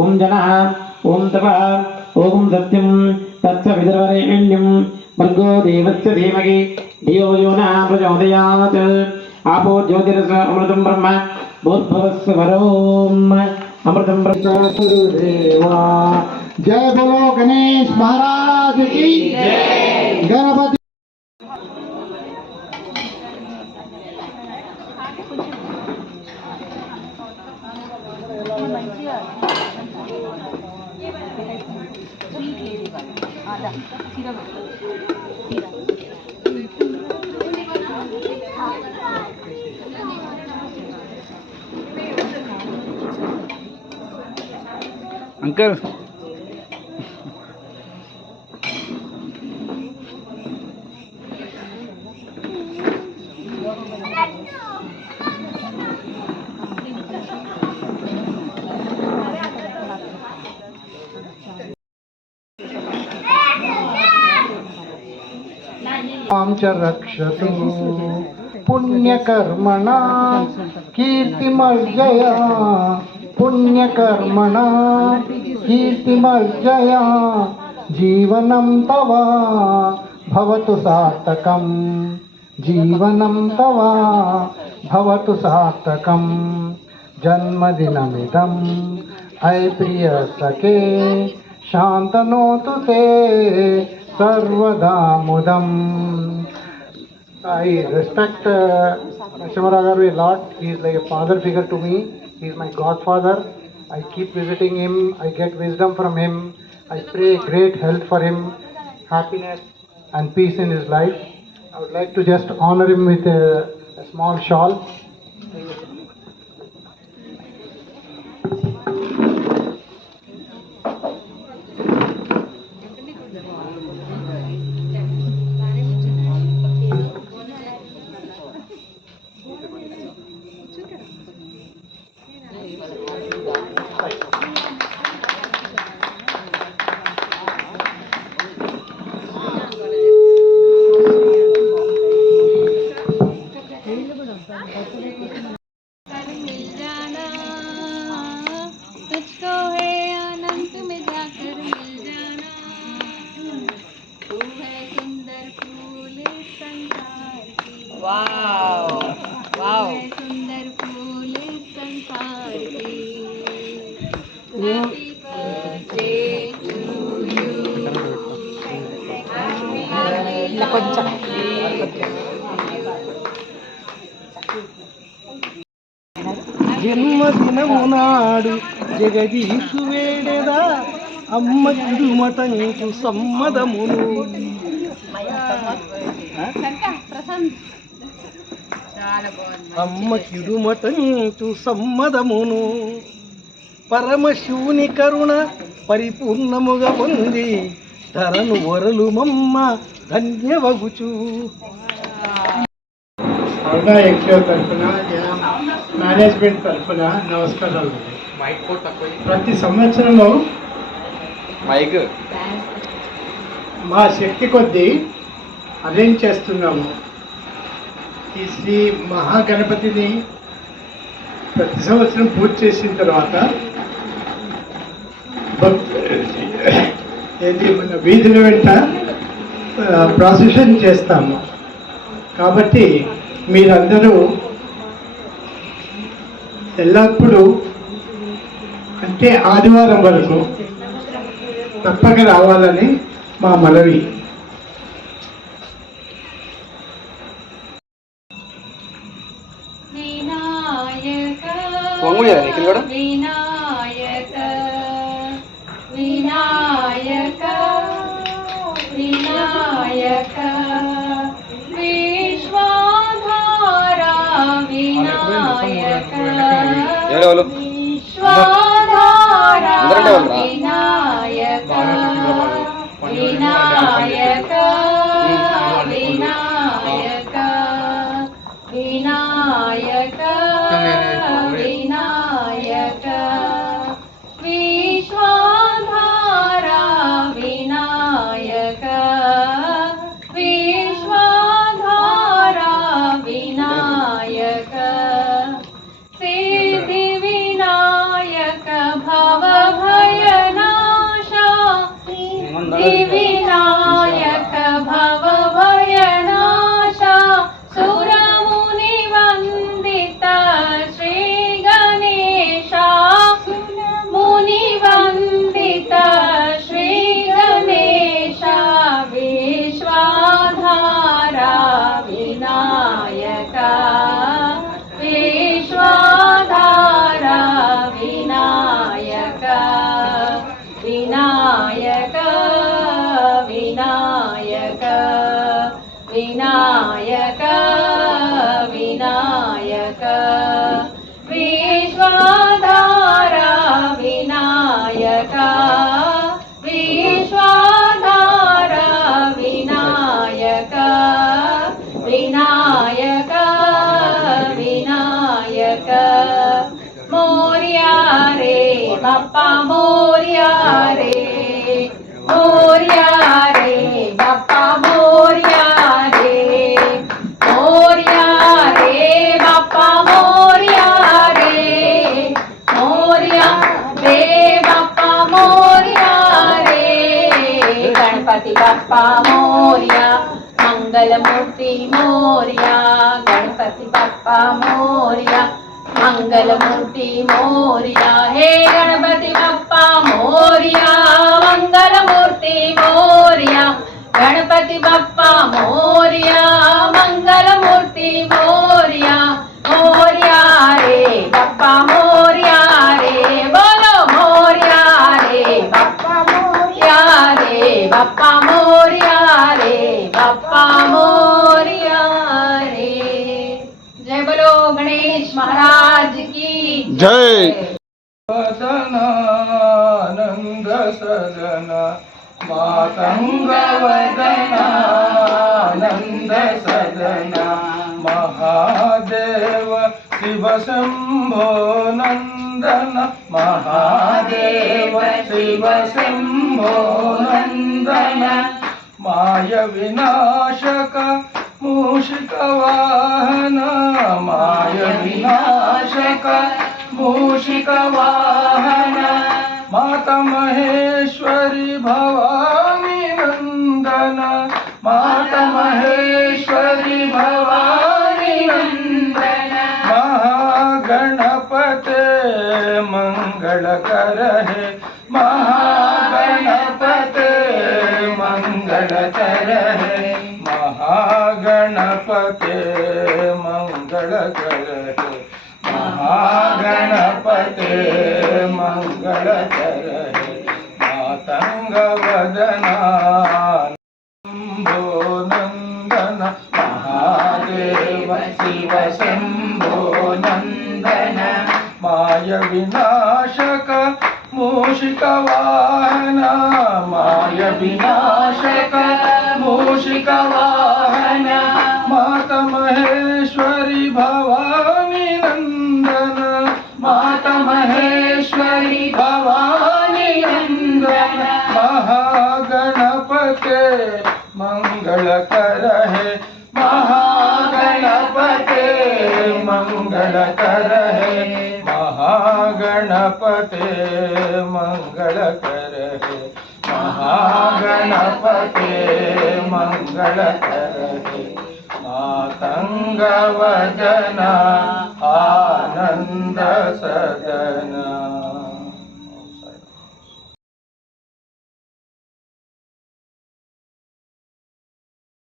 ఓం జనః ఓం తపః ఓం సత్యం తత్సవితుర్వరేణ్యం భర్గో దేవస్య ధీమహి ధియో యో నః ప్రచోదయాత్ आपो ज्योतिरस अमृतं ब्रह्म भूर्भुवस्सु वरोम अमृतं ब्रह्मदेवा। जय बोलो गणेश महाराज की जय। गणपति अंकल च रक्षतु पुण्यकर्मणा कीर्तिमर्जया पुण्यकर्मणा कीर्तिमर्जया जीवनं तव भवतु सार्थकं जीवनं तव भवतु सार्थकं जन्मदिनमिदम् अय प्रिय सखे शान्तनोतु ते सर्वदा मुदम्। I respect Narasimha Garu a lot. He is like a father figure to me. He is my godfather. I keep visiting him. I get wisdom from him. I pray great health for him, happiness and peace in his life. I would like to just honor him with a small shawl. జన్మదినము నాడు జగదీశు వేడెదా అమ్మ కిడుమటంచు సమ్మదమును అమ్మ కిడుమటంచు సమ్మదమును పరమశివుని కరుణ పరిపూర్ణముగా పొంది ధరను వరలు మమ్మ ధన్యవగుచు. తరఫున management తరఫున నమస్కారాలు. ప్రతి సంవత్సరంలో మా శక్తి కొద్దీ అరేంజ్ చేస్తున్నాము. ఈ శ్రీ మహాగణపతిని ప్రతి సంవత్సరం పూజ చేసిన తర్వాత మన వీధుల వెంట ప్రాసెషన్ చేస్తాము. కాబట్టి మీరందరూ ఎల్లప్పుడూ అంటే ఆదివారం వరకు తప్పక రావాలని మా మనవి. भव विनायक विनायक विश्वाधारा विनायक विश्वाधारा विनायक विनायक विनायक मोरया रे बाप्पा मोरया रे मोरया रे बाप्पा मोरया रे मोरया रे बाप्पा मोरया रे मोरया रे बाप्पा मोरया रे गणपति बाप्पा मोरया मंगलमूर्ति मोरया गणपति बाप्पा मोरया मंगलमूर्ति मोरया हे गणपति बाप्पा मोरया मंगलमूर्ति मोरया गणपति बाप्पा मोरया मंगलमूर्ति मोरया मोरया रे बाप्पा मोरया रे बोलो मोरया रे बाप्पा मोरया रे बाप्पा मोरया रे बाप्पा मोरया रे। जय बोलो गणेश महाराज की जय। वदनानंद सदना मातंग वदनानंद सदना महादेव शिव शंभो नंदन महादेव शिव शंभो नंदन माय विनाशक मूषिक वाहन माय विनाशक मूषिक वाहन माता महेश्वरी भवानी नंदन माता महेश्वरी भवानी नंदन महागणपते मंगल कर है महागणपते मंगल कर है महागणपते मंगल कर है महागणपते मंगल कर है मातंग वदना शंभो नंदन महादेव शिव शंभो नंदन माय विनाशक मूषिक वाहन माय विनाशक मूषिक वाहन माता महेश्वरी भवानी नंदन माता महेश्वरी भवानी नंदन महागणपते मंगल कर है महागणपते मंगल कर है महागणपते मंगल कर है महागणपते मंगल कर है मातंग वदना आनंद सदना।